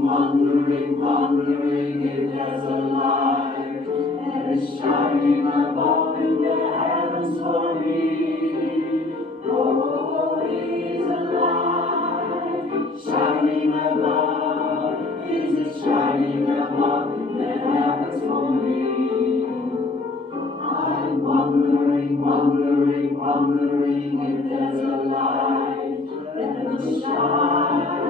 wondering if there's a light that is shining above in the heavens for me. Oh, is a light shining above? Is it shining above in the heavens for me? I'm wondering if there's a light that will shine